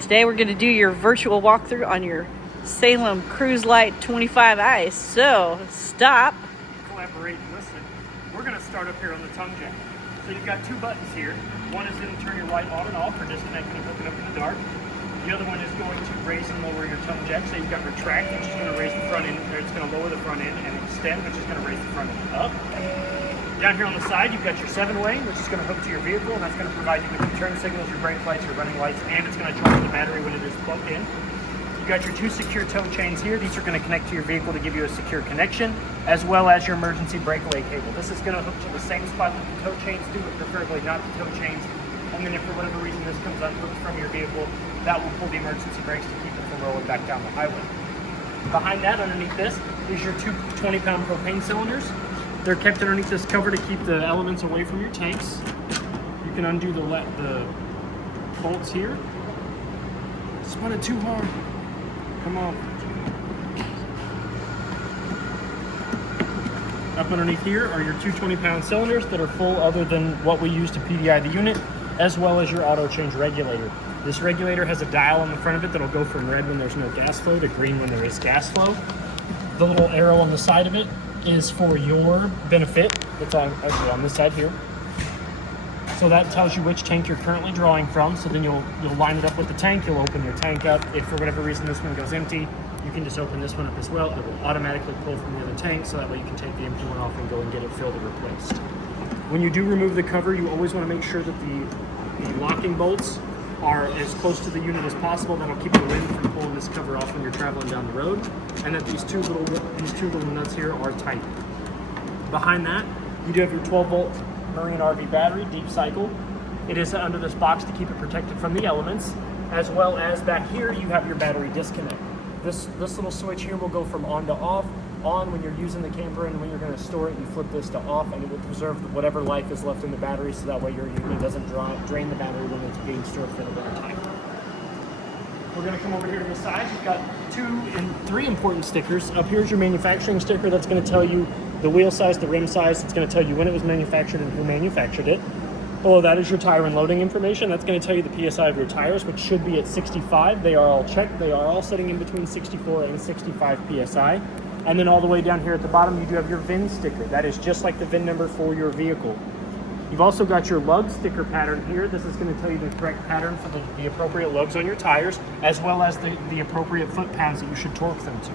Today we're going to do your virtual walkthrough on your Salem Cruise Lite 25 ice. So stop. Collaborate and listen. We're going to start up here on the tongue jack. So you've got two buttons here. One is going to turn your light on and off for disconnecting and hooking up in the dark. The other one is going to raise and lower your tongue jack. So you've got retract, which is going to raise the front end, or it's going to lower the front end, and extend, which is going to raise the front end up. Down here on the side, you've got your 7-way, which is going to hook to your vehicle, and that's going to provide you with your turn signals, your brake lights, your running lights, and it's going to charge the battery when it is plugged in. You've got your two secure tow chains here. These are going to connect to your vehicle to give you a secure connection, as well as your emergency breakaway cable. This is going to hook to the same spot that the tow chains do, but preferably not the tow chains. And then if for whatever reason this comes unhooked from your vehicle, that will pull the emergency brakes to keep it from rolling back down the highway. Behind that, underneath this, is your two 20-pound propane cylinders. They're kept underneath this cover to keep the elements away from your tanks. You can undo the bolts here. Spun it too hard. Come on. Up underneath here are your two 20-pound cylinders that are full other than what we use to PDI the unit, as well as your auto change regulator. This regulator has a dial on the front of it that'll go from red when there's no gas flow to green when there is gas flow. The little arrow on the side of it is for your benefit. It's actually on this side here. So that tells you which tank you're currently drawing from. So then you'll line it up with the tank. You'll open your tank up. If for whatever reason this one goes empty, you can just open this one up as well. It will automatically pull from the other tank, so that way you can take the empty one off and go and get it filled and replaced. When you do remove the cover, you always want to make sure that the locking bolts are as close to the unit as possible. That'll keep the wind from pulling this cover off when you're traveling down the road. And that these two little nuts here are tight. Behind that, you do have your 12-volt Marine RV battery, deep cycle. It is under this box to keep it protected from the elements, as well as back here you have your battery disconnect. This little switch here will go from on to off. On when you're using the camper, and when you're going to store it, you flip this to off, and it will preserve whatever life is left in the battery, so that way your unit doesn't drain the battery when it's being stored for the winter time. We're going to come over here to the side. You've got 2 and 3 important stickers. Up here's your manufacturing sticker. That's going to tell you the wheel size, the rim size. It's going to tell you when it was manufactured and who manufactured it. Below that is your tire and loading information. That's going to tell you the PSI of your tires, which should be at 65. They are all checked. They are all sitting in between 64 and 65 PSI. And then all the way down here at the bottom, you do have your VIN sticker. That is just like the VIN number for your vehicle. You've also got your lug sticker pattern here. This is going to tell you the correct pattern for the appropriate lugs on your tires, as well as the appropriate foot-pounds that you should torque them to.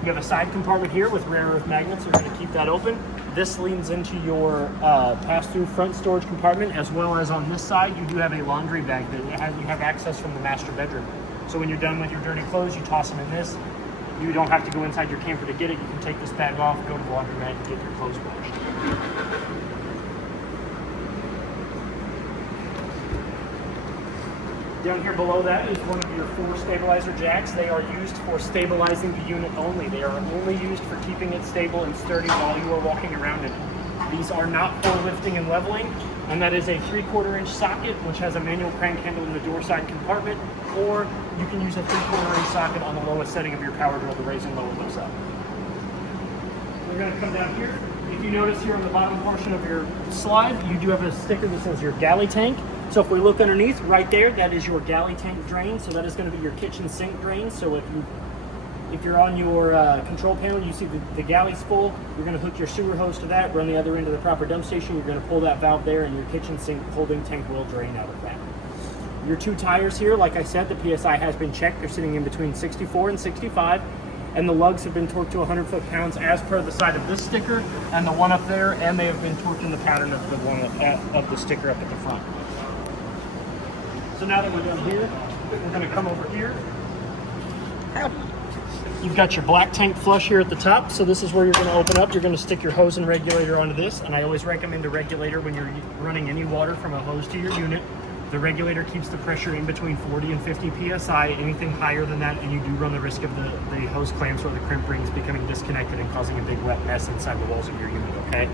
You have a side compartment here with rare earth magnets. You're going to keep that open. This leans into your pass-through front storage compartment, as well as on this side, you do have a laundry bag that you have access from the master bedroom. So when you're done with your dirty clothes, you toss them in this. You don't have to go inside your camper to get it. You can take this bag off, go to the laundromat, and get your clothes washed. Down here below that is one of your 4 stabilizer jacks. They are used for stabilizing the unit only. They are only used for keeping it stable and sturdy while you are walking around in it. These are not for lifting and leveling, and that is a 3/4 inch socket, which has a manual crank handle in the door side compartment, or you can use a 3/4 inch socket on the lowest setting of your power drill to raise and lower those up. We're going to come down here. If you notice here on the bottom portion of your slide, you do have a sticker that says your galley tank. So if we look underneath, right there, that is your galley tank drain. So that is going to be your kitchen sink drain. So if you're on your control panel, you see the galley's full, you're going to hook your sewer hose to that, run the other end to the proper dump station, you're going to pull that valve there, and your kitchen sink holding tank will drain out of that. Your 2 tires here, like I said, the PSI has been checked. They're sitting in between 64 and 65, and the lugs have been torqued to 100 foot-pounds as per the side of this sticker and the one up there, and they have been torqued in the pattern of the one of the sticker up at the front. So now that we're done here, we're going to come over here. You've got your black tank flush here at the top, so this is where you're going to open up. You're going to stick your hose and regulator onto this, and I always recommend a regulator when you're running any water from a hose to your unit. The regulator keeps the pressure in between 40 and 50 PSI. Anything higher than that, and you do run the risk of the hose clamps or the crimp rings becoming disconnected and causing a big wet mess inside the walls of your unit, okay?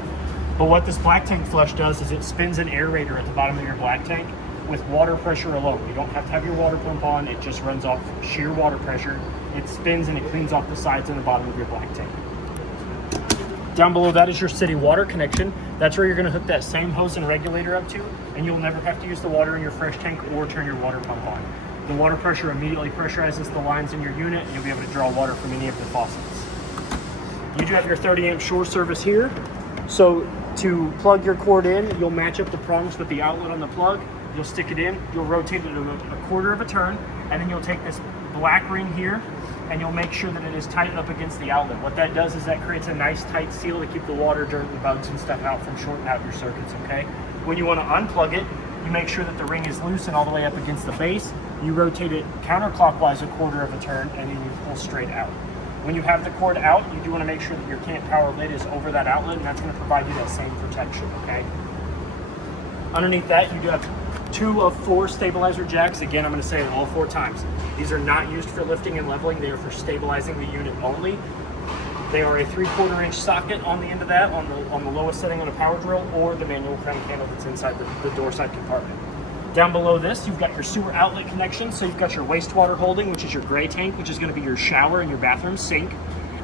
But what this black tank flush does is it spins an aerator at the bottom of your black tank with water pressure alone. You don't have to have your water pump on. It just runs off sheer water pressure. It spins and it cleans off the sides and the bottom of your black tank. Down below that is your city water connection. That's where you're gonna hook that same hose and regulator up to, and you'll never have to use the water in your fresh tank or turn your water pump on. The water pressure immediately pressurizes the lines in your unit, and you'll be able to draw water from any of the faucets. You do have your 30 amp shore service here. So to plug your cord in, you'll match up the prongs with the outlet on the plug. You'll stick it in, you'll rotate it a quarter of a turn, and then you'll take this black ring here and you'll make sure that it is tight up against the outlet. What that does is that creates a nice tight seal to keep the water, dirt, and bugs and stuff out from shorting out your circuits, okay? When you want to unplug it, you make sure that the ring is loose and all the way up against the base. You rotate it counterclockwise a quarter of a turn, and then you pull straight out. When you have the cord out, you do want to make sure that your camp power lid is over that outlet, and that's going to provide you that same protection, okay? Underneath that, you do have 2 of 4 stabilizer jacks. Again, I'm going to say it all 4 times. These are not used for lifting and leveling. They are for stabilizing the unit only. They are a 3/4 inch socket on the end of that, on the lowest setting on a power drill, or the manual crown candle that's inside the door side compartment. Down below this, you've got your sewer outlet connection. So you've got your wastewater holding, which is your gray tank, which is going to be your shower and your bathroom sink.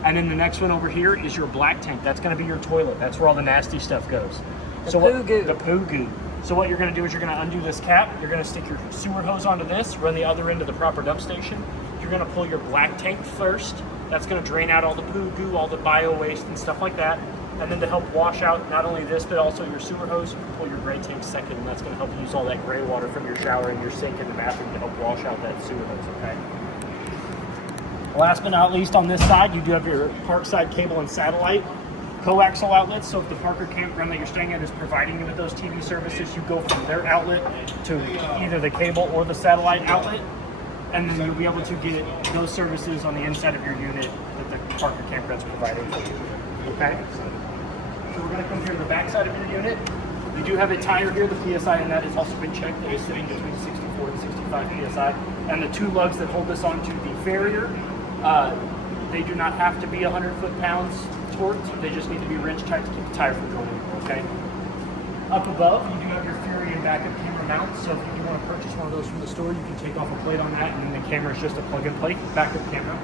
And then the next one over here is your black tank. That's going to be your toilet. That's where all the nasty stuff goes. The poo goo. The poo goo. So what you're going to do is you're going to undo this cap. You're going to stick your sewer hose onto this, run the other end to the proper dump station. You're going to pull your black tank first. That's going to drain out all the poo goo, all the bio waste and stuff like that. And then to help wash out not only this, but also your sewer hose, you can pull your gray tank second, and that's going to help use all that gray water from your shower and your sink in the bathroom to help wash out that sewer hose, okay? Last but not least, on this side, you do have your Parkside cable and satellite coaxial outlets. So if the Parker campground that you're staying at is providing you with those TV services, you go from their outlet to either the cable or the satellite outlet, and then you'll be able to get those services on the inside of your unit that the Parker campground's providing for you, okay? So we're going to come here to the back side of your unit. You do have a tire here. The PSI in that has also been checked. It is sitting between 64 and 65 PSI. And the 2 lugs that hold this onto the farrier, they do not have to be 100 foot-pounds torqued. They just need to be wrench tight to keep the tire from going in, okay? Up above, you do have your Fury and backup camera mount. So if you do want to purchase one of those from the store, you can take off a plate on that, and then the camera is just a plug-and-play backup camera.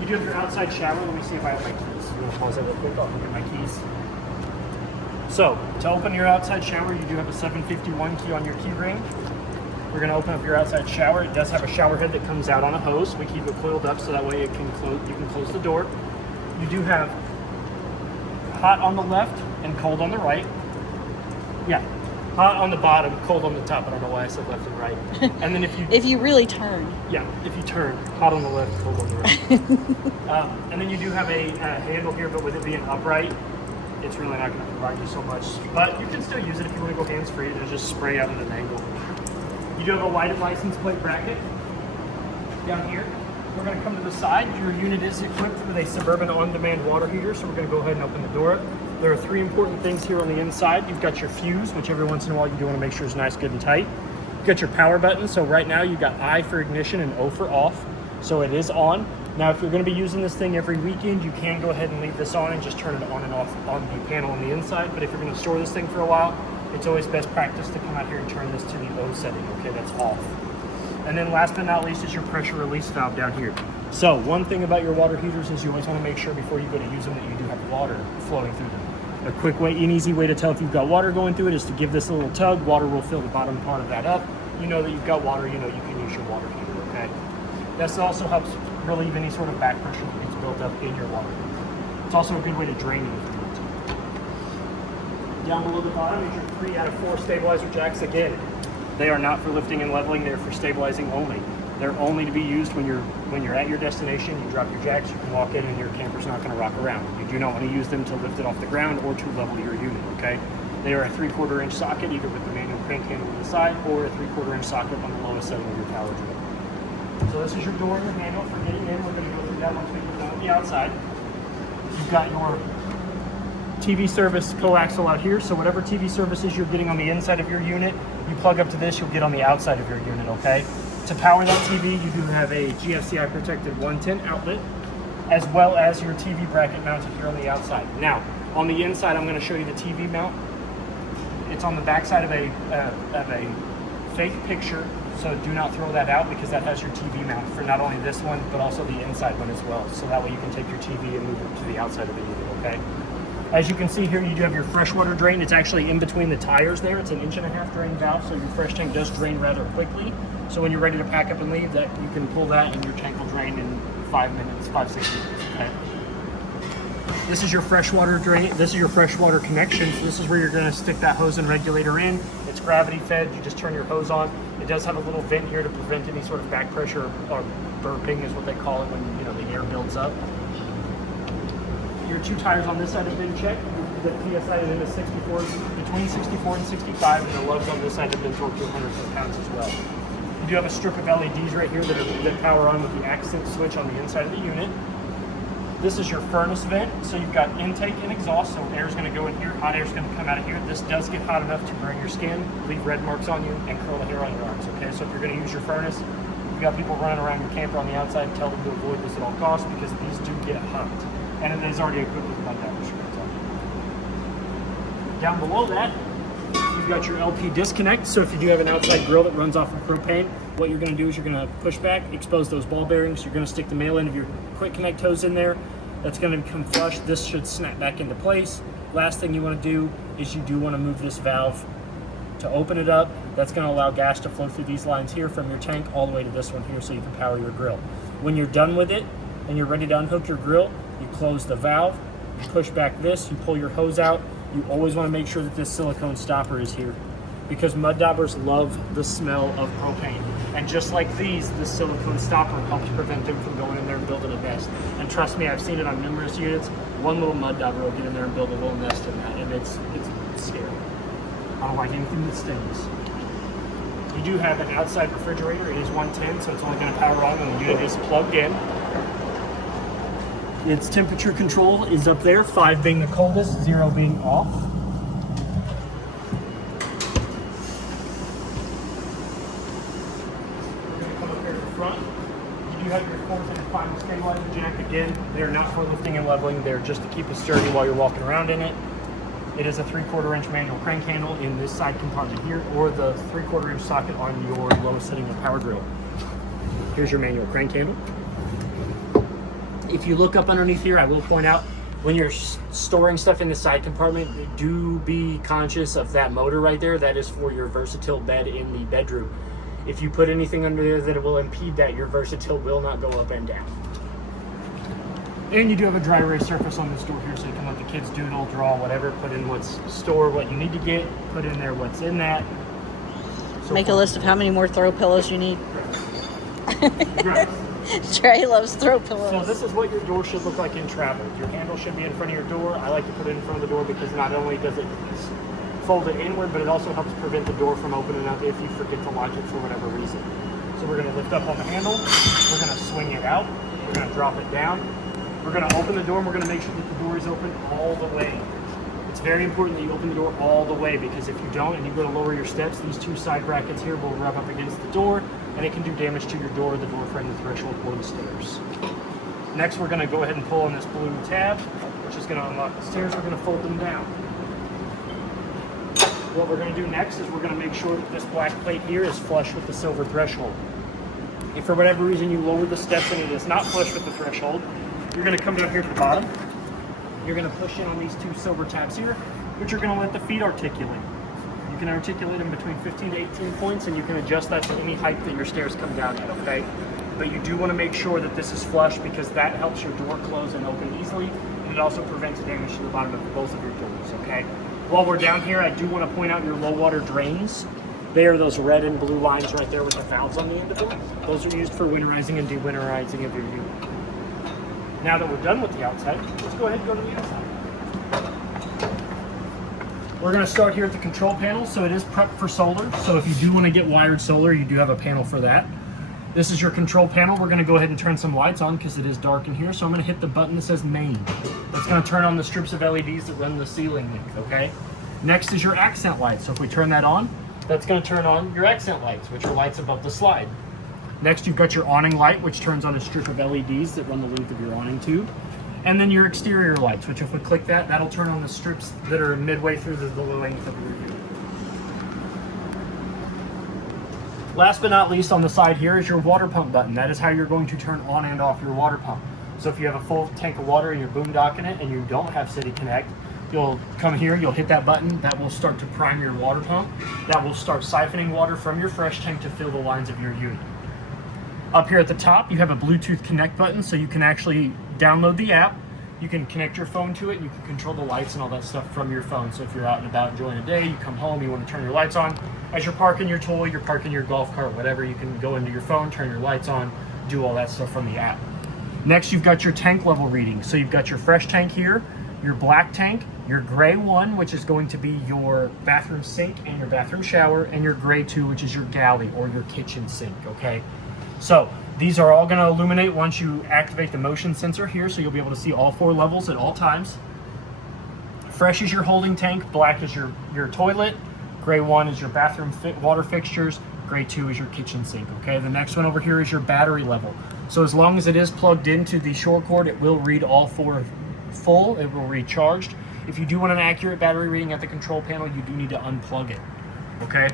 You do have your outside shower. Let me see if I have my keys. I'm going to pause that real quick. I'll get my keys. So, to open your outside shower, you do have a 751 key on your key ring. We're going to open up your outside shower. It does have a shower head that comes out on a hose. We keep it coiled up so that way it can you can close the door. You do have hot on the left and cold on the right. Yeah, hot on the bottom, cold on the top. I don't know why I said left and right. And then if you really turn. Yeah, if you turn, hot on the left, cold on the right. And then you do have a handle here, but with it being upright, it's really not going to provide you so much. But you can still use it if you want to go hands-free and just spray out at an angle. You do have a white license plate bracket down here. We're going to come to the side. Your unit is equipped with a Suburban on-demand water heater, so we're going to go ahead and open the door up. There are 3 important things here on the inside. You've got your fuse, which every once in a while you do want to make sure is nice, good, and tight. You've got your power button. So right now you've got I for ignition and O for off. So it is on. Now, if you're going to be using this thing every weekend, you can go ahead and leave this on and just turn it on and off on the panel on the inside. But if you're going to store this thing for a while, it's always best practice to come out here and turn this to the O setting. Okay, that's off. And then last but not least is your pressure release valve down here. So one thing about your water heaters is you always want to make sure before you go to use them that you do have water flowing through them. A quick way, an easy way to tell if you've got water going through it is to give this a little tug. Water will fill the bottom part of that up. You know that you've got water, you know you can use your water heater, okay? This also helps relieve any sort of back pressure that gets built up in your water. It's also a good way to drain it if you want to. Down below the bottom is your 3 out of 4 stabilizer jacks. Again, they are not for lifting and leveling, they're for stabilizing only. They're only to be used when you're at your destination, you drop your jacks, you can walk in and your camper's not gonna rock around. You do not want to use them to lift it off the ground or to level your unit, okay? They are a 3/4 inch socket, either with the manual crank handle on the side or a 3/4 inch socket on the lowest setting of your power drill. So this is your door and your handle for getting in. We're going to go through that once we get done with the outside. You've got your TV service coaxial out here. So whatever TV services you're getting on the inside of your unit, you plug up to this, you'll get on the outside of your unit, okay? To power that TV, you do have a GFCI protected 110 outlet, as well as your TV bracket mounted here on the outside. Now, on the inside, I'm going to show you the TV mount. It's on the back side of a fake picture. So do not throw that out because that has your TV mount for not only this one, but also the inside one as well. So that way you can take your TV and move it to the outside of the unit, okay? As you can see here, you do have your freshwater drain. It's actually in between the tires there. It's an 1.5 inch drain valve, so your fresh tank does drain rather quickly. So when you're ready to pack up and leave, that you can pull that and your tank will drain in 5 minutes, 5-6 minutes, okay? This is your freshwater drain. This is your freshwater connection. So this is where you're gonna stick that hose and regulator in. It's gravity fed. You just turn your hose on. It does have a little vent here to prevent any sort of back pressure, or burping is what they call it when the air builds up. Your 2 tires on this side have been checked. The PSI is in the 64, between 64 and 65, and the lugs on this side have been torqued to 100 foot-pounds as well. You do have a strip of LEDs right here that power on with the accent switch on the inside of the unit. This is your furnace vent, so you've got intake and exhaust, so air is going to go in here, hot air is going to come out of here. This does get hot enough to burn your skin, leave red marks on you, and curl the hair on your arms, okay? So if you're going to use your furnace, you've got people running around your camper on the outside, tell them to avoid this at all costs because these do get hot. And it is already equipped with mud damper screens on it. Down below that, you've got your LP disconnect. So if you do have an outside grill that runs off of propane, what you're going to do is you're going to push back, expose those ball bearings. You're going to stick the male end of your quick connect hose in there. That's going to become flush. This should snap back into place. Last thing you want to do is you do want to move this valve to open it up. That's going to allow gas to flow through these lines here from your tank all the way to this one here so you can power your grill. When you're done with it and you're ready to unhook your grill, you close the valve, you push back this, you pull your hose out. You always want to make sure that this silicone stopper is here because mud daubers love the smell of propane. And just like these, this silicone stopper helps prevent them from going in there and building a nest. And trust me, I've seen it on numerous units. One little mud dauber will get in there and build a little nest in that, and it's scary. I don't like anything that stings. You do have an outside refrigerator. It is 110, so it's only going to power on when the unit is plugged in. Its temperature control is up there, 5 being the coldest, 0 being off. We're going to come up here to the front. You do have your 410 final stabilizer jack. Again, they are not for lifting and leveling. They're just to keep it sturdy while you're walking around in it. It is a 3/4 inch manual crank handle in this side compartment here, or the 3/4 inch socket on your lowest setting of power grill. Here's your manual crank handle. If you look up underneath here, I will point out when you're storing stuff in the side compartment, do be conscious of that motor right there. That is for your Versatil bed in the bedroom. If you put anything under there that will impede that, your Versatil will not go up and down. And you do have a dry erase surface on this door here, so you can let the kids doodle, draw, whatever, put in store what you need to get, put in there what's in that. So Make a list of how many more throw pillows you need. Right. Trey loves throw pillows. So this is what your door should look like in travel. Your handle should be in front of your door. I like to put it in front of the door because not only does it fold it inward, but it also helps prevent the door from opening up if you forget to lock it for whatever reason. So we're going to lift up on the handle. We're going to swing it out. We're going to drop it down. We're going to open the door and we're going to make sure that the door is open all the way. It's very important that you open the door all the way because if you don't and you go to lower your steps, these 2 side brackets here will rub up against the door and it can do damage to your door, the door frame, the threshold, or the stairs. Next, we're going to go ahead and pull on this blue tab, which is going to unlock the stairs. We're going to fold them down. What we're going to do next is we're going to make sure that this black plate here is flush with the silver threshold. If for whatever reason you lower the steps and it is not flush with the threshold, you're going to come down here at the bottom. You're going to push in on these 2 silver tabs here, which are going to let the feet articulate. You can articulate them between 15 to 18 points, and you can adjust that to any height that your stairs come down at, okay? But you do want to make sure that this is flush because that helps your door close and open easily, and it also prevents damage to the bottom of both of your doors, okay? While we're down here, I do want to point out your low water drains. They are those red and blue lines right there with the valves on the end of them. Those are used for winterizing and dewinterizing of your unit. Now that we're done with the outside, let's go ahead and go to the inside. We're going to start here at the control panel. So it is prepped for solar. So if you do want to get wired solar, you do have a panel for that. This is your control panel. We're going to go ahead and turn some lights on because it is dark in here. So I'm going to hit the button that says main. That's going to turn on the strips of LEDs that run the ceiling length, okay? Next is your accent lights. So if we turn that on, that's going to turn on your accent lights, which are lights above the slide. Next, you've got your awning light, which turns on a strip of LEDs that run the length of your awning tube. And then your exterior lights, which if we click that, that'll turn on the strips that are midway through the length of your unit. Last but not least, on the side here is your water pump button. That is how you're going to turn on and off your water pump. So if you have a full tank of water and you're boondocking it and you don't have City Connect, you'll come here, you'll hit that button. That will start to prime your water pump. That will start siphoning water from your fresh tank to fill the lines of your unit. Up here at the top, you have a Bluetooth connect button, so you can actually download the app. You can connect your phone to it. You can control the lights and all that stuff from your phone. So if you're out and about enjoying a day, you come home, you want to turn your lights on. As you're parking your toy, you're parking your golf cart, whatever, you can go into your phone, turn your lights on, do all that stuff from the app. Next, you've got your tank level reading. So you've got your fresh tank here, your black tank, your gray 1, which is going to be your bathroom sink and your bathroom shower, and your gray 2, which is your galley or your kitchen sink, okay? So these are all going to illuminate once you activate the motion sensor here, so you'll be able to see all 4 levels at all times. Fresh is your holding tank, black is your toilet, gray 1 is your bathroom water fixtures, gray 2 is your kitchen sink, okay? The next one over here is your battery level. So as long as it is plugged into the shore cord, it will read all 4 full, it will read charged. If you do want an accurate battery reading at the control panel, you do need to unplug it, okay?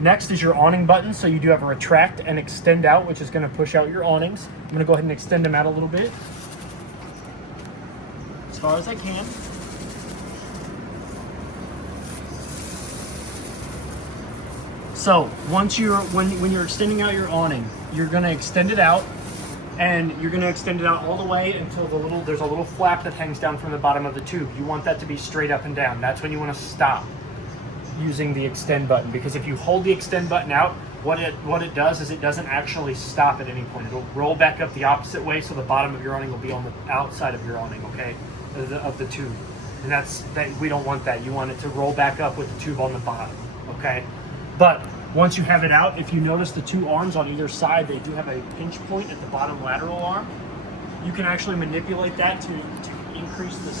Next is your awning button. So you do have a retract and extend out, which is going to push out your awnings. I'm going to go ahead and extend them out a little bit, as far as I can. So once when you're extending out your awning, you're going to extend it out, and you're going to extend it out all the way until there's a little flap that hangs down from the bottom of the tube. You want that to be straight up and down. That's when you want to stop using the extend button, because if you hold the extend button out, what it does is it doesn't actually stop at any point. It'll roll back up the opposite way, so the bottom of your awning will be on the outside of your awning, okay, of the tube. And that we don't want that. You want it to roll back up with the tube on the bottom, okay? But once you have it out, if you notice the 2 arms on either side, they do have a pinch point at the bottom lateral arm. You can actually manipulate that to increase the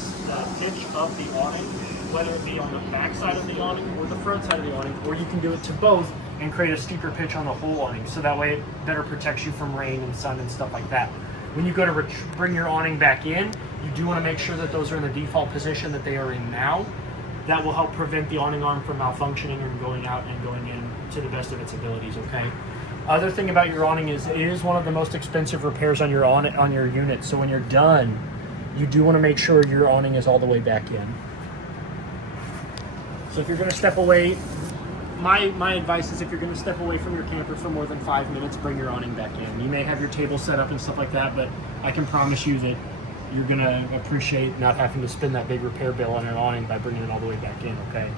pitch of the awning, whether it be on the back side of the awning or the front side of the awning, or you can do it to both and create a steeper pitch on the whole awning, so that way it better protects you from rain and sun and stuff like that. When you go to bring your awning back in, you do want to make sure that those are in the default position that they are in now. That will help prevent the awning arm from malfunctioning and going out and going in to the best of its abilities, okay? Other thing about your awning is it is one of the most expensive repairs on your unit, so when you're done, you do want to make sure your awning is all the way back in. So if you're going to step away, my advice is if you're going to step away from your camper for more than 5 minutes, bring your awning back in. You may have your table set up and stuff like that, but I can promise you that you're going to appreciate not having to spend that big repair bill on your awning by bringing it all the way back in, okay?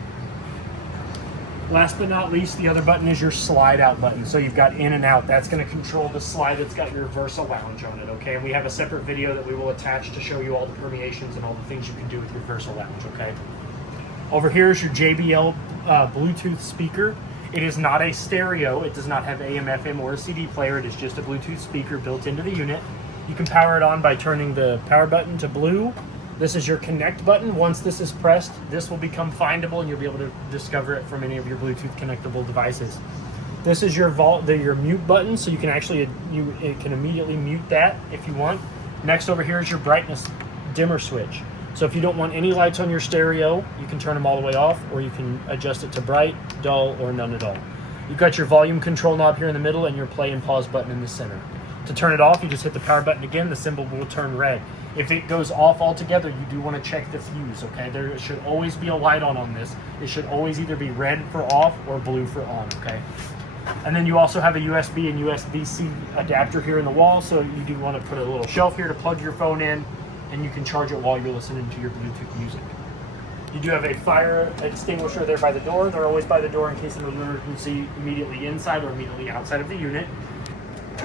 Last but not least, the other button is your slide out button. So you've got in and out. That's going to control the slide that's got your Versa Lounge on it, okay? And we have a separate video that we will attach to show you all the permeations and all the things you can do with your Versa Lounge, okay? Over here is your JBL Bluetooth speaker. It is not a stereo. It does not have AM, FM, or a CD player. It is just a Bluetooth speaker built into the unit. You can power it on by turning the power button to blue. This is your connect button. Once this is pressed, this will become findable and you'll be able to discover it from any of your Bluetooth connectable devices. This is your mute button, so you can actually it can immediately mute that if you want. Next over here is your brightness dimmer switch. So if you don't want any lights on your stereo, you can turn them all the way off, or you can adjust it to bright, dull, or none at all. You've got your volume control knob here in the middle and your play and pause button in the center. To turn it off, you just hit the power button again, the symbol will turn red. If it goes off altogether, you do want to check the fuse, okay? There should always be a light on this. It should always either be red for off or blue for on, okay? And then you also have a USB and USB-C adapter here in the wall, so you do want to put a little shelf here to plug your phone in, and you can charge it while you're listening to your Bluetooth music. You do have a fire extinguisher there by the door. They're always by the door in case of an emergency immediately inside or immediately outside of the unit.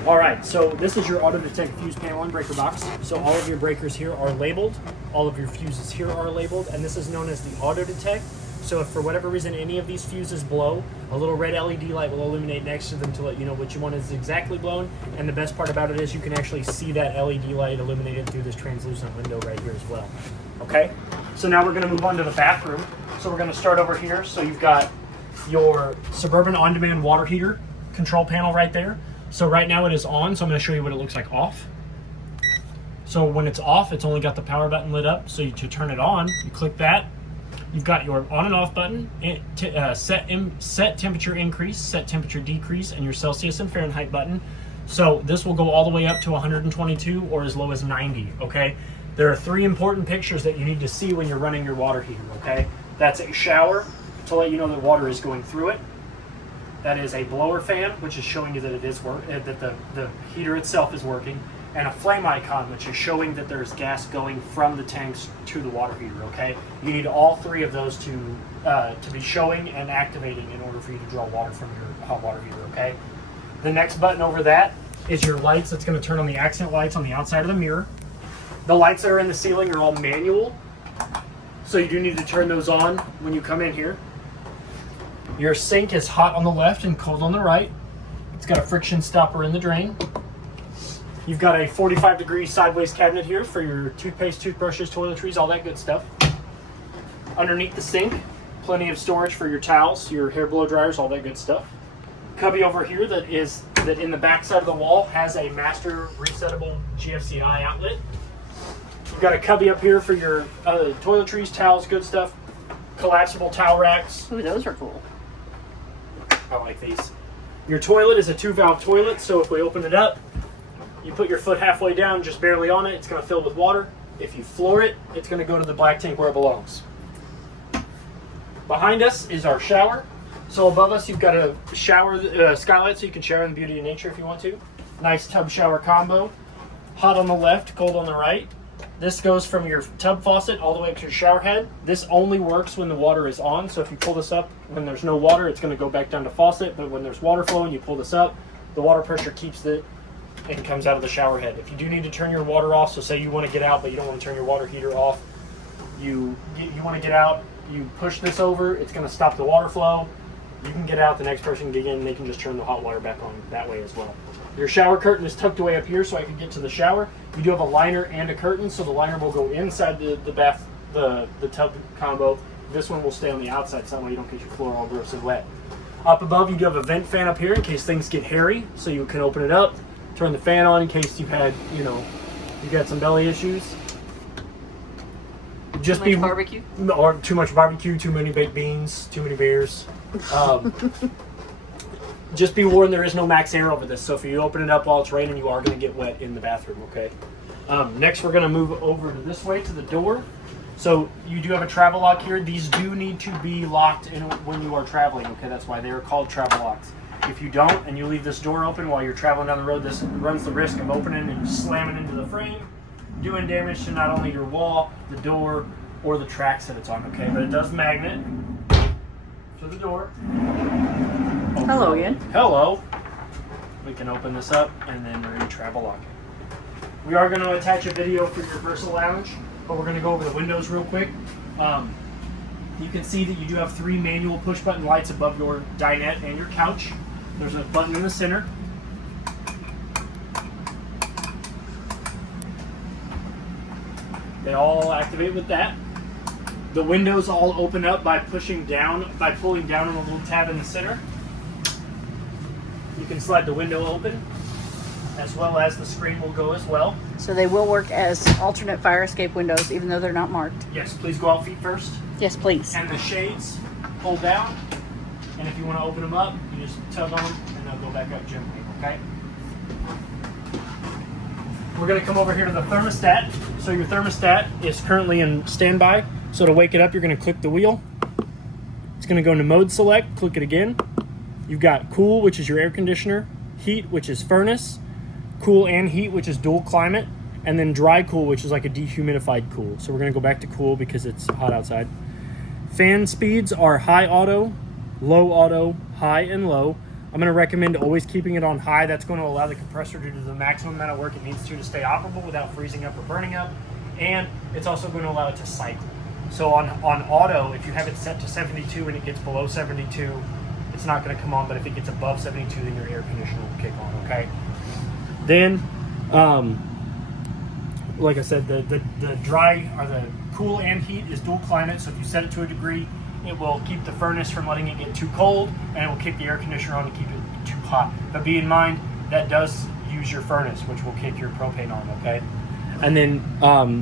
All right, so this is your auto detect fuse panel and breaker box. So all of your breakers here are labeled, all of your fuses here are labeled, and this is known as the auto detect. So if for whatever reason any of these fuses blow, a little red LED light will illuminate next to them to let you know which one is exactly blown. And the best part about it is you can actually see that LED light illuminated through this translucent window right here as well. Okay, so now we're going to move on to the bathroom. So we're going to start over here. So you've got your Suburban on-demand water heater control panel right there. So right now it is on, so I'm going to show you what it looks like off. So when it's off, it's only got the power button lit up. So to turn it on, you click that. You've got your on and off button, set temperature increase, set temperature decrease, and your Celsius and Fahrenheit button. So this will go all the way up to 122 or as low as 90, okay? There are 3 important pictures that you need to see when you're running your water heater, okay? That's a shower to let you know that water is going through it. That is a blower fan, which is showing you that it is that the heater itself is working, and a flame icon, which is showing that there's gas going from the tanks to the water heater, okay? You need all 3 of those to be showing and activating in order for you to draw water from your hot water heater, okay? The next button over that is your lights. That's going to turn on the accent lights on the outside of the mirror. The lights that are in the ceiling are all manual, so you do need to turn those on when you come in here. Your sink is hot on the left and cold on the right. It's got a friction stopper in the drain. You've got a 45-degree sideways cabinet here for your toothpaste, toothbrushes, toiletries, all that good stuff. Underneath the sink, plenty of storage for your towels, your hair blow dryers, all that good stuff. Cubby over here that in the back side of the wall has a master resettable GFCI outlet. You've got a cubby up here for your toiletries, towels, good stuff. Collapsible towel racks. Ooh, those are cool. I like these. Your toilet is a 2-valve toilet, so if we open it up, you put your foot halfway down, just barely on it, it's going to fill with water. If you floor it, it's going to go to the black tank where it belongs. Behind us is our shower. So above us, you've got a shower skylight, so you can shower in the beauty of nature if you want to. Nice tub shower combo. Hot on the left, cold on the right. This goes from your tub faucet all the way up to your shower head. This only works when the water is on, so if you pull this up when there's no water, it's going to go back down to faucet, but when there's water flow and you pull this up, the water pressure keeps it and comes out of the shower head. If you do need to turn your water off, so say you want to get out but you don't want to turn your water heater off, you want to get out, you push this over, it's going to stop the water flow. You can get out, the next person can get in, and they can just turn the hot water back on that way as well. Your shower curtain is tucked away up here so I can get to the shower. You do have a liner and a curtain, so the liner will go inside the bath, the tub combo. This one will stay on the outside, so that way you don't get your floor all gross and wet. Up above, you do have a vent fan up here in case things get hairy, so you can open it up, turn the fan on in case you've had, you got some belly issues. Just too much barbecue? Or too much barbecue, too many baked beans, too many beers. Just be warned, there is no max air over this, so if you open it up while it's raining, you are going to get wet in the bathroom, okay? Next, we're going to move over to this way to the door. So you do have a travel lock here. These do need to be locked in when you are traveling, okay? That's why they are called travel locks. If you don't, and you leave this door open while you're traveling down the road, this runs the risk of opening and slamming into the frame, doing damage to not only your wall, the door, or the tracks that it's on, okay? But it does magnet to the door. Hello again. Hello. We can open this up and then we're going to travel lock it. We are going to attach a video for your Versa Lounge, but we're going to go over the windows real quick. You can see that you do have 3 manual push button lights above your dinette and your couch. There's a button in the center. They all activate with that. The windows all open up by pulling down on the little tab in the center. You can slide the window open, as well as the screen will go as well. So they will work as alternate fire escape windows, even though they're not marked. Yes, please go out feet first. Yes, please. And the shades pull down, and if you want to open them up, you just tug on them, and they'll go back up gently, okay? We're going to come over here to the thermostat. So your thermostat is currently in standby. So to wake it up, you're going to click the wheel. It's going to go into mode select, click it again. You've got cool, which is your air conditioner, heat, which is furnace, cool and heat, which is dual climate, and then dry cool, which is like a dehumidified cool. So we're going to go back to cool because it's hot outside. Fan speeds are high auto, low auto, high and low. I'm going to recommend always keeping it on high. That's going to allow the compressor to do the maximum amount of work it needs to stay operable without freezing up or burning up. And it's also going to allow it to cycle. So on auto, if you have it set to 72 and it gets below 72, it's not going to come on, but if it gets above 72, then your air conditioner will kick on, okay? Then, like I said, the dry, or the cool and heat is dual climate, so if you set it to a degree, it will keep the furnace from letting it get too cold, and it will kick the air conditioner on to keep it too hot. But be in mind, that does use your furnace, which will kick your propane on, okay? And then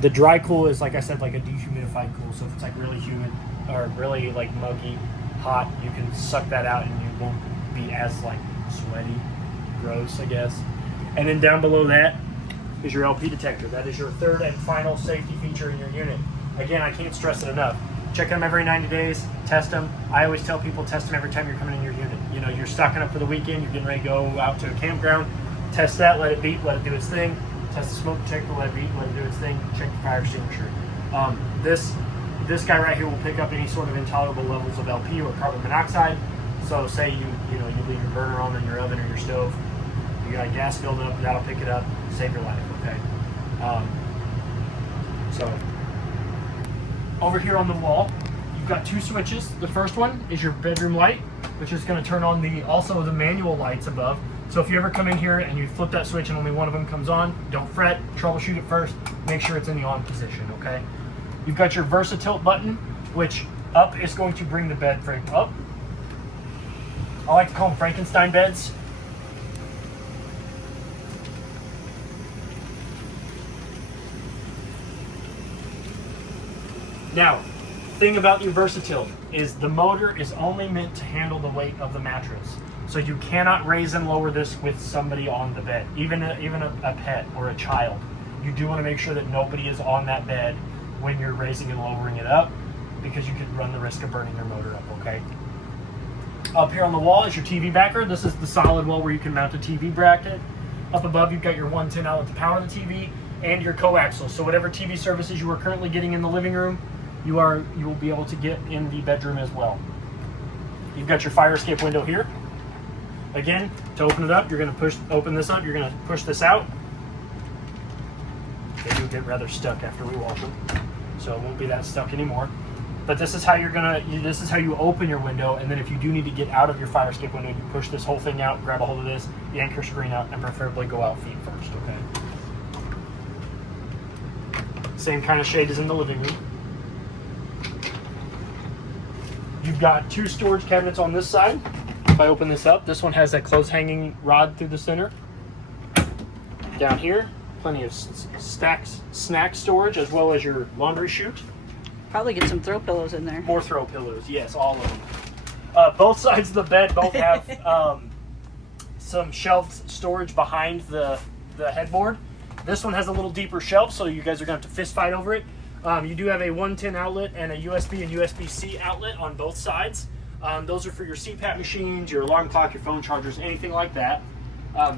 the dry cool is, like I said, like a dehumidified cool, so if it's like really humid, or really like muggy, hot, you can suck that out and you won't be as like sweaty, gross, I guess. And then down below that, is your LP detector. That is your third and final safety feature in your unit. Again, I can't stress it enough. Check them every 90 days, test them. I always tell people test them every time you're coming in your unit. You know, you're stocking up for the weekend, you're getting ready to go out to a campground, test that, let it beep, let it do its thing. Test the smoke detector, let it beep, let it do its thing. Check the fire extinguisher. This guy right here will pick up any sort of intolerable levels of LP or carbon monoxide. So say you leave your burner on in your oven or your stove, you got gas buildup, that'll pick it up, save your life, okay? So over here on the wall, you've got two switches. The first one is your bedroom light, which is going to turn on also the manual lights above. So if you ever come in here and you flip that switch and only one of them comes on, don't fret, troubleshoot it first, make sure it's in the on position, okay? You've got your VersaTilt button, which up is going to bring the bed frame up. I like to call them Frankenstein beds. Now, thing about your VersaTilt is the motor is only meant to handle the weight of the mattress. So you cannot raise and lower this with somebody on the bed, even a pet or a child. You do want to make sure that nobody is on that bed when you're raising and lowering it up, because you could run the risk of burning your motor up, okay? Up here on the wall is your TV backer. This is the solid wall where you can mount a TV bracket. Up above, you've got your 110 outlet to power the TV and your coaxial. So whatever TV services you are currently getting in the living room, you will be able to get in the bedroom as well. You've got your fire escape window here. Again, to open it up, you're going to open this up, you're going to push this out. They do get rather stuck after we wash them, so it won't be that stuck anymore. But this is how this is how you open your window, and then if you do need to get out of your fire escape window, you push this whole thing out, grab a hold of this, yank your screen out, and preferably go out feet first, okay? Same kind of shade as in the living room. You've got two storage cabinets on this side. If I open this up, this one has that clothes hanging rod through the center. Down here, plenty of snack storage, as well as your laundry chute. Probably get some throw pillows in there. More throw pillows, yes, all of them. Both sides of the bed both have some shelved storage behind the headboard. This one has a little deeper shelf, so you guys are going to have to fist fight over it. You do have a 110 outlet and a USB and USB-C outlet on both sides. Those are for your CPAP machines, your alarm clock, your phone chargers, anything like that.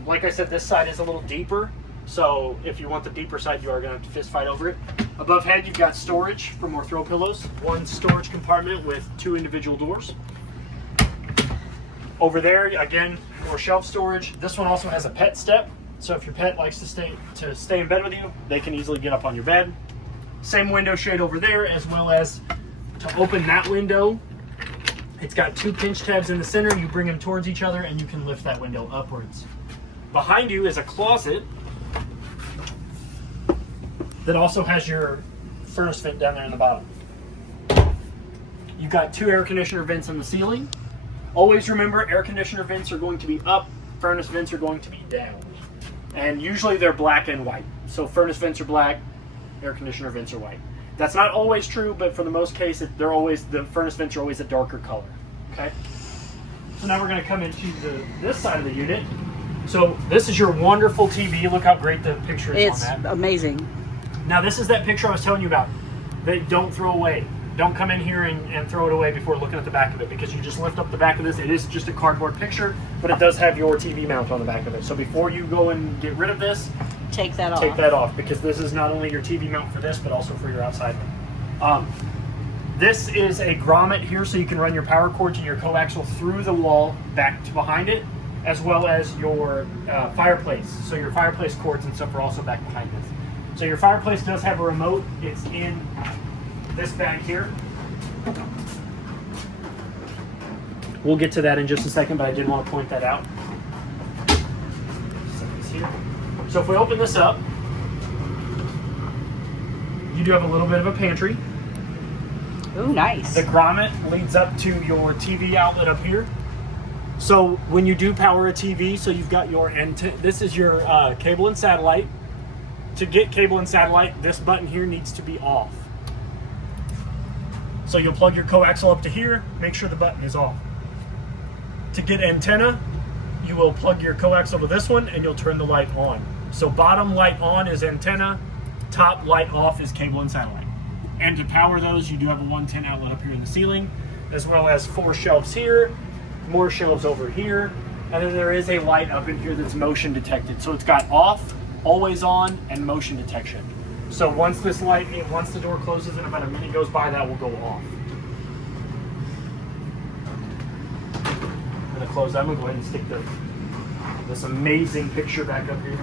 Like I said, this side is a little deeper, so if you want the deeper side, you are going to have to fist fight over it. Above head, you've got storage for more throw pillows. One storage compartment with two individual doors. Over there, again, more shelf storage. This one also has a pet step, so if your pet likes to stay in bed with you, they can easily get up on your bed. Same window shade over there, as well as to open that window. It's got two pinch tabs in the center. You bring them towards each other and you can lift that window upwards. Behind you is a closet that also has your furnace vent down there in the bottom. You've got two air conditioner vents in the ceiling. Always remember, air conditioner vents are going to be up, furnace vents are going to be down. And usually they're black and white. So furnace vents are black, air conditioner vents are white. That's not always true, but for the most case, the furnace vents are always a darker color. Okay. So now we're going to come into this side of the unit. So this is your wonderful TV. Look how great the picture is on that. It's amazing. Now this is that picture I was telling you about. They don't throw away. Don't come in here and throw it away before looking at the back of it, because you just lift up the back of this. It is just a cardboard picture, but it does have your TV mount on the back of it. So before you go and get rid of this, take that off, because this is not only your TV mount for this, but also for your outside one. This is a grommet here, so you can run your power cord to your coaxial through the wall back to behind it, as well as your fireplace. So your fireplace cords and stuff are also back behind this. So your fireplace does have a remote. It's in this bag here. We'll get to that in just a second, but I did want to point that out. Set this here. So if we open this up, you do have a little bit of a pantry. Ooh, nice. The grommet leads up to your TV outlet up here. So when you do power a TV, so you've got your this is your cable and satellite. To get cable and satellite, this button here needs to be off. So you'll plug your coaxial up to here, make sure the button is off. To get antenna, you will plug your coaxial to this one and you'll turn the light on. So bottom light on is antenna, top light off is cable and satellite. And to power those, you do have a 110 outlet up here in the ceiling, as well as 4 shelves here, more shelves over here, and then there is a light up in here that's motion detected. So it's got off, always on, and motion detection. So once this light, once the door closes and about a minute goes by, that will go off. I'm gonna close that. I'm gonna go ahead and stick this amazing picture back up here.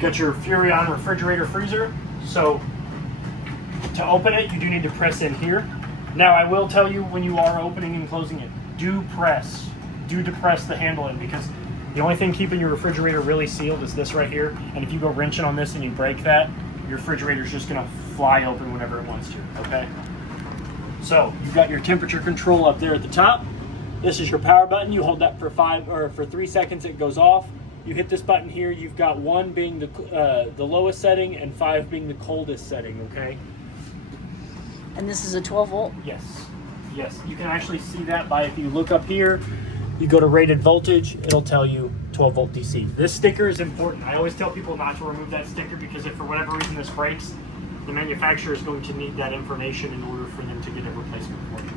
Got your Furrion refrigerator freezer. So to open it, you do need to press in here. Now I will tell you, when you are opening and closing it, do depress the handle in, because the only thing keeping your refrigerator really sealed is this right here. And if you go wrenching on this and you break that, your refrigerator is just gonna fly open whenever it wants to, okay? So you've got your temperature control up there at the top. This is your power button. You hold that for 3 seconds, it goes off. You hit this button here, you've got 1 being the lowest setting and 5 being the coldest setting, okay? And this is a 12 volt? Yes, yes. You can actually see that by, if you look up here, you go to rated voltage, it'll tell you 12 volt DC. This sticker is important. I always tell people not to remove that sticker, because if for whatever reason this breaks, the manufacturer is going to need that information in order for them to get a replacement for you.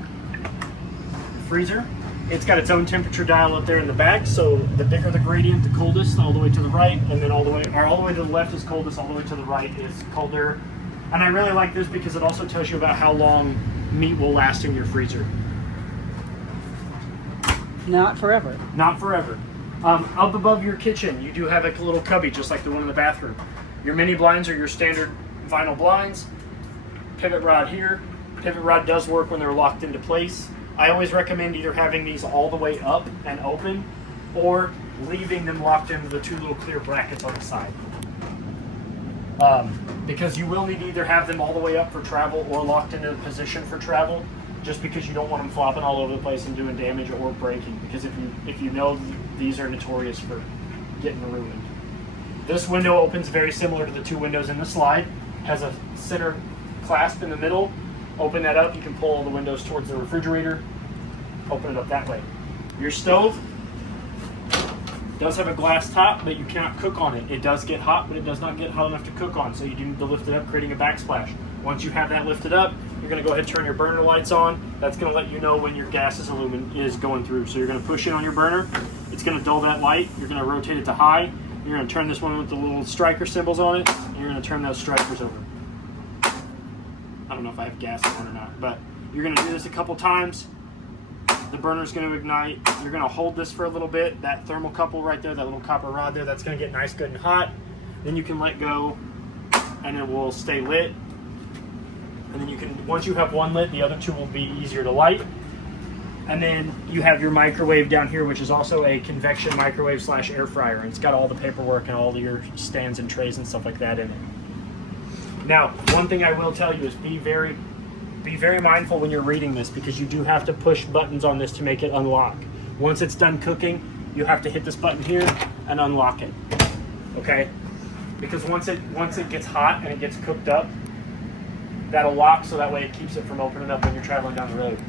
Freezer. It's got its own temperature dial up there in the back, so the bigger the gradient, the coldest, all the way to the right, and then all the way to the left is coldest, all the way to the right is colder. And I really like this because it also tells you about how long meat will last in your freezer. Not forever. Not forever. Up above your kitchen, you do have a little cubby, just like the one in the bathroom. Your mini blinds are your standard vinyl blinds. Pivot rod here. Pivot rod does work when they're locked into place. I always recommend either having these all the way up and open, or leaving them locked into the 2 little clear brackets on the side. Because you will need to either have them all the way up for travel or locked into the position for travel, just because you don't want them flopping all over the place and doing damage or breaking, because if you know, these are notorious for getting ruined. This window opens very similar to the 2 windows in the slide. Has a center clasp in the middle. Open that up, you can pull all the windows towards the refrigerator. Open it up that way. Your stove does have a glass top, but you cannot cook on it. It does get hot, but it does not get hot enough to cook on, so you do need to lift it up, creating a backsplash. Once you have that lifted up, you're going to go ahead and turn your burner lights on. That's going to let you know when your gas is going through. So you're going to push in on your burner. It's going to dull that light. You're going to rotate it to high. You're going to turn this one with the little striker symbols on it, and you're going to turn those strikers over. I don't know if I have gas on or not, but you're going to do this a couple times. The burner's going to ignite. You're going to hold this for a little bit. That thermocouple right there, that little copper rod there, that's going to get nice, good, and hot. Then you can let go, and it will stay lit. And then you can, once you have one lit, the other 2 will be easier to light. And then you have your microwave down here, which is also a convection microwave / air fryer. And it's got all the paperwork and all your stands and trays and stuff like that in it. Now, one thing I will tell you is be very mindful when you're reading this, because you do have to push buttons on this to make it unlock. Once it's done cooking, you have to hit this button here and unlock it. Okay? Because once it gets hot and it gets cooked up, that'll lock, so that way it keeps it from opening up when you're traveling down the road.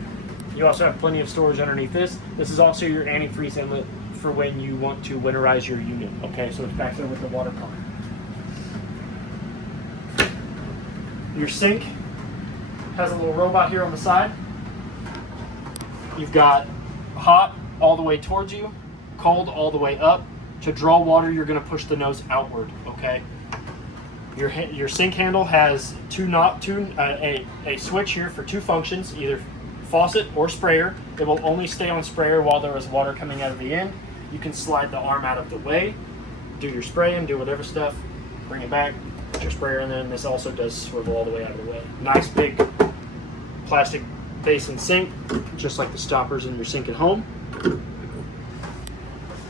You also have plenty of storage underneath this. This is also your antifreeze inlet for when you want to winterize your unit. Okay, so it's back there with the water pump. Your sink has a little robot here on the side. You've got hot all the way towards you, cold all the way up. To draw water, you're going to push the nose outward, okay? Your sink handle has a switch here for 2 functions, either faucet or sprayer. It will only stay on sprayer while there is water coming out of the end. You can slide the arm out of the way, do your spraying, do whatever stuff, bring it back, put your sprayer in there, and this also does swivel all the way out of the way. Nice big plastic basin sink, just like the stoppers in your sink at home.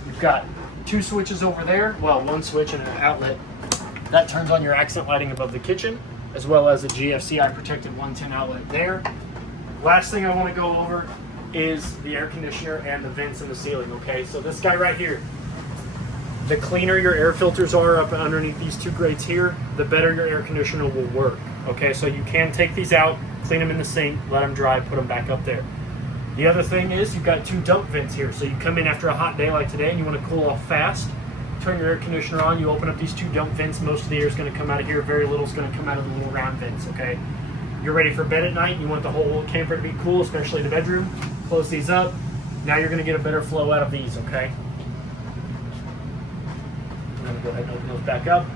You've got 2 switches over there, well, 1 switch and an outlet. That turns on your accent lighting above the kitchen, as well as a GFCI protected 110 outlet there. Last thing I want to go over is the air conditioner and the vents in the ceiling, okay? So this guy right here, the cleaner your air filters are up underneath these 2 grates here, the better your air conditioner will work, okay? So you can take these out, clean them in the sink, let them dry, put them back up there. The other thing is you've got 2 dump vents here. So you come in after a hot day like today and you want to cool off fast. Turn your air conditioner on, you open up these 2 dump vents. Most of the air is going to come out of here. Very little is going to come out of the little round vents, okay? You're ready for bed at night. You want the whole camper to be cool, especially the bedroom. Close these up. Now you're going to get a better flow out of these, okay? I'm going to go ahead and open those back up.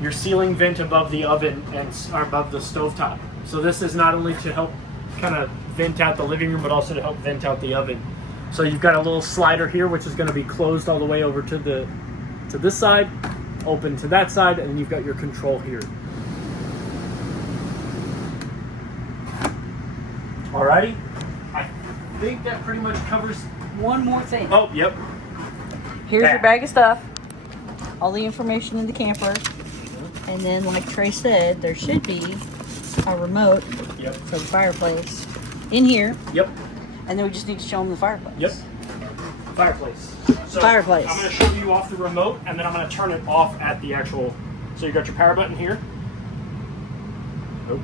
Your ceiling vent above the oven and above the stovetop. So this is not only to help kind of vent out the living room, but also to help vent out the oven. So you've got a little slider here, which is going to be closed all the way over to this side, open to that side, and then you've got your control here. Alrighty, I think that pretty much covers. One more thing. Oh, yep. Here's your bag of stuff. All the information in the camper. And then, like Trey said, there should be a remote for the fireplace in here. Yep. And then we just need to show them the fireplace. Yep. Fireplace. So Fireplace. I'm going to show you off the remote, and then I'm going to turn it off at the actual. So you got your power button here. Nope.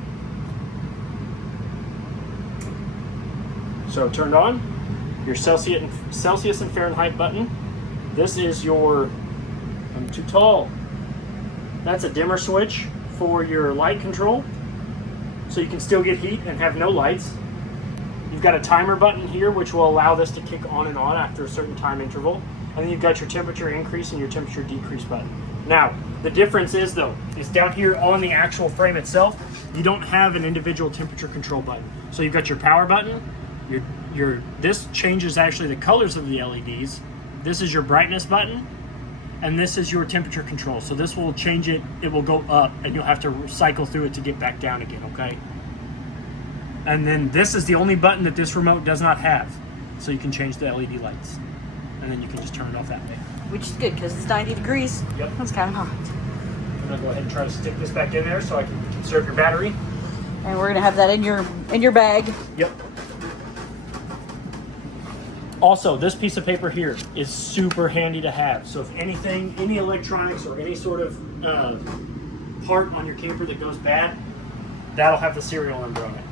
So turned on. Your Celsius and Fahrenheit button. This is your. I'm too tall. That's a dimmer switch for your light control. So you can still get heat and have no lights. You've got a timer button here, which will allow this to kick on and on after a certain time interval. And then you've got your temperature increase and your temperature decrease button. Now, the difference is though, is down here on the actual frame itself, you don't have an individual temperature control button. So you've got your power button, this changes actually the colors of the LEDs. This is your brightness button, and this is your temperature control. So this will change it, it will go up, and you'll have to cycle through it to get back down again, okay? And then this is the only button that this remote does not have. So you can change the LED lights. And then you can just turn it off that way. Which is good, because it's 90 degrees. Yep. That's kind of hot. I'm gonna go ahead and try to stick this back in there so I can conserve your battery. And we're gonna have that in your bag. Yep. Also, this piece of paper here is super handy to have. So if anything, any electronics or any sort of part on your camper that goes bad, that'll have the serial number on it.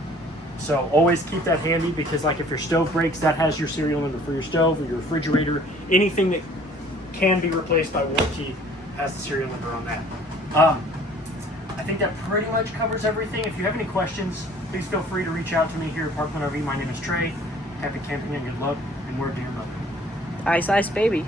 So always keep that handy, because like if your stove breaks, that has your serial number for your stove or your refrigerator. Anything that can be replaced by warranty has the serial number on that. I think that pretty much covers everything. If you have any questions, please feel free to reach out to me here at Parkland RV. My name is Trey. Happy camping and good luck, and we're Deer Mother. Ice, ice, baby.